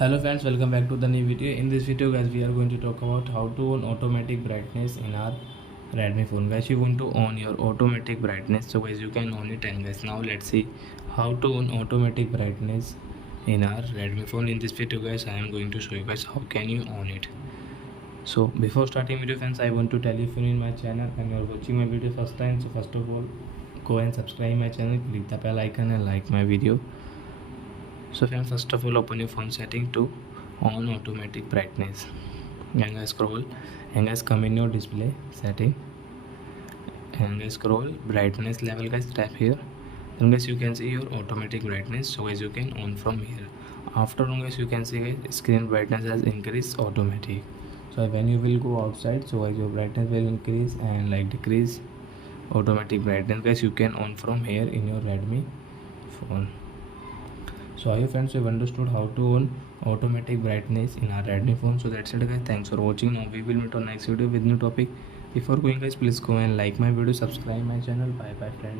Hello friends, welcome back to the new video. In this video guys, we are going to talk about how to on automatic brightness in our Redmi phone. Guys, you want to on your automatic brightness, so guys you can on it. And guys, now let's see how to on automatic brightness in our Redmi phone. In this video guys, I am going to show you guys how can you on it. So before starting video friends, I want to tell you if you're in my channel and you're watching my video first time, so first of all go and subscribe my channel, click the bell icon and like my video. So friends, first of all open your phone setting to on automatic brightness and guys scroll and guys come in your display setting and guys scroll brightness level, guys tap here and guys you can see your automatic brightness. So guys you can on from here. After guys you can see guys screen brightness has increased automatic. So when you will go outside, so guys your brightness will increase and like decrease automatic brightness. Guys you can on from here in your Redmi phone. So I hope friends you have understood how to on automatic brightness in our Redmi phone. So that's it guys, thanks for watching. Now we will meet on next video with new topic. Before going guys, please go and like my video, subscribe my channel. Bye bye friends.